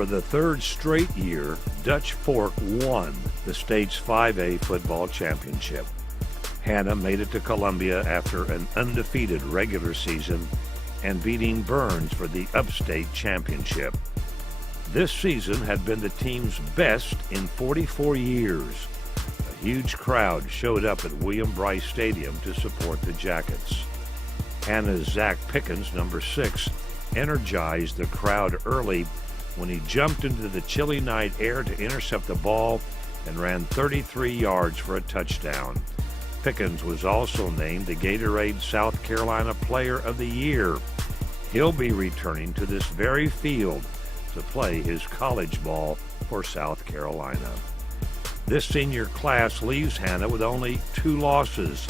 For the third straight year, Dutch Fork won the state's 5A football championship. Hanna made it to Columbia after an undefeated regular season and beating Burns for the upstate championship. This season had been the team's best in 44 years. A huge crowd showed up at William Bryce Stadium to support the Jackets. Hanna's Zacch Pickens, number 6, energized the crowd early when he jumped into the chilly night air to intercept the ball and ran 33 yards for a touchdown. Pickens was also named the Gatorade South Carolina Player of the Year. He'll be returning to this very field to play his college ball for South Carolina. This senior class leaves Hanna with only 2 losses,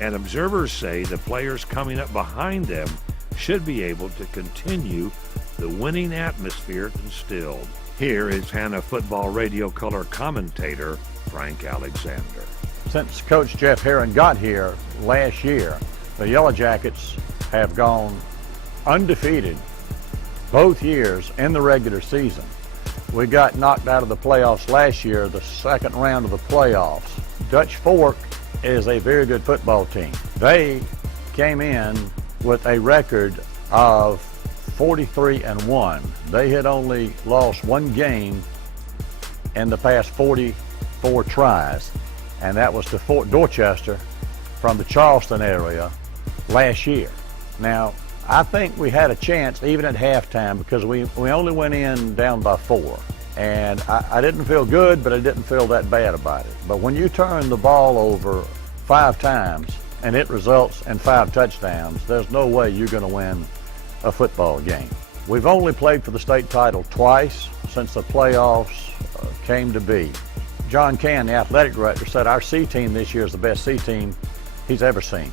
and observers say the players coming up behind them should be able to continue the winning atmosphere instilled. Here is Hanna football radio color commentator Frank Alexander. Since Coach Jeff Herron got here last year, the Yellow Jackets have gone undefeated both years in the regular season. We got knocked out of the playoffs last year, the second round of the playoffs. Dutch Fork is a very good football team. They came in with a record of 43-1. They had only lost 1 game in the past 44 tries, and that was to Fort Dorchester from the Charleston area last year. Now, I think we had a chance even at halftime because we only went in down by 4. And I didn't feel good, but I didn't feel that bad about it. But when you turn the ball over 5 times and it results in 5 touchdowns, there's no way you're going to win a football game. We've only played for the state title twice since the playoffs came to be. John Cann, the athletic director, said our C team this year is the best C team he's ever seen.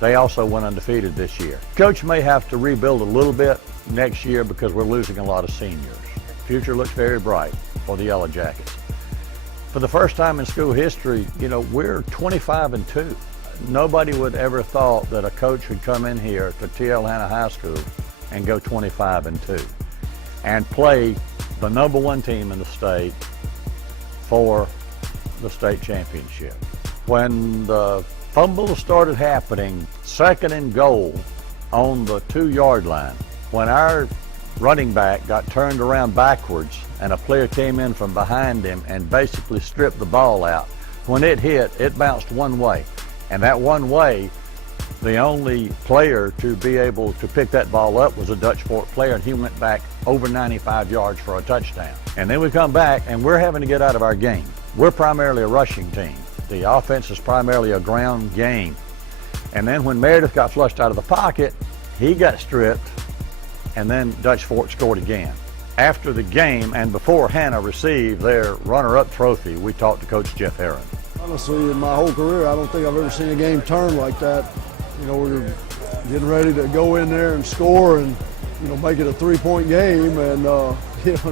They also went undefeated this year. Coach may have to rebuild a little bit next year because we're losing a lot of seniors. Future looks very bright for the Yellow Jackets. For the first time in school history, we're 25-2. Nobody would ever thought that a coach would come in here to TL Hanna High School and go 25-2 and play the number 1 team in the state for the state championship. When the fumbles started happening, 2nd and goal on the 2-yard line, when our running back got turned around backwards and a player came in from behind him and basically stripped the ball out. When it hit, it bounced one way. And that one way, the only player to be able to pick that ball up was a Dutch Fork player, and he went back over 95 yards for a touchdown. And then we come back and we're having to get out of our game. We're primarily a rushing team. The offense is primarily a ground game. And then when Meredith got flushed out of the pocket, he got stripped, and then Dutch Fork scored again. After the game and before Hanna received their runner-up trophy, we talked to Coach Jeff Herron. Honestly, in my whole career, I don't think I've ever seen a game turn like that. We were getting ready to go in there and score and, make it a 3-point game. And,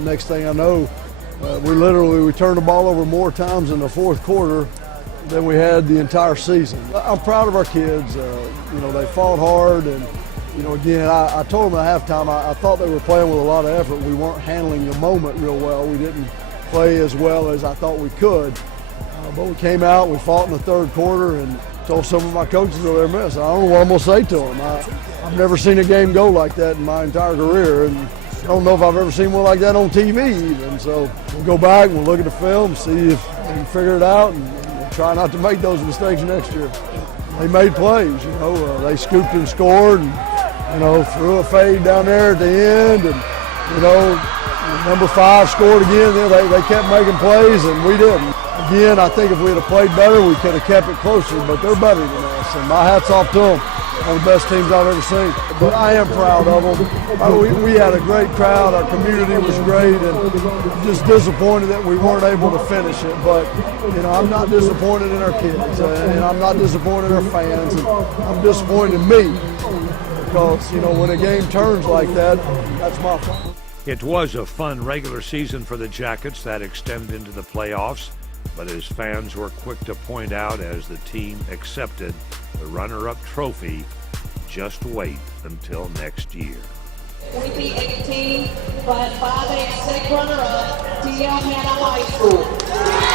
next thing I know, we turned the ball over more times in the 4th quarter than we had the entire season. I'm proud of our kids. They fought hard, and again, I told them at halftime I thought they were playing with a lot of effort. We weren't handling the moment real well. We didn't play as well as I thought we could. But we came out, we fought in the 3rd quarter, and told some of my coaches over there, I don't know what I'm going to say to them. I've never seen a game go like that in my entire career, and I don't know if I've ever seen one like that on TV even. So we'll go back and we'll look at the film, see if we can figure it out, and try not to make those mistakes next year. They made plays, they scooped and scored, and threw a fade down there at the end, and number 5 scored again. They kept making plays, and we didn't. Again, I think if we had played better, we could have kept it closer, but they're better than us, and my hat's off to them. One of the best teams I've ever seen. But I am proud of them. We had a great crowd. Our community was great, and just disappointed that we weren't able to finish it. But, I'm not disappointed in our kids, and I'm not disappointed in our fans, and I'm disappointed in me. Because, when a game turns like that, that's my fault. It was a fun regular season for the Jackets that extended into the playoffs, but as fans were quick to point out as the team accepted the runner-up trophy, just wait until next year. We beat 18, but 5A state runner-up, TL Hanna High School.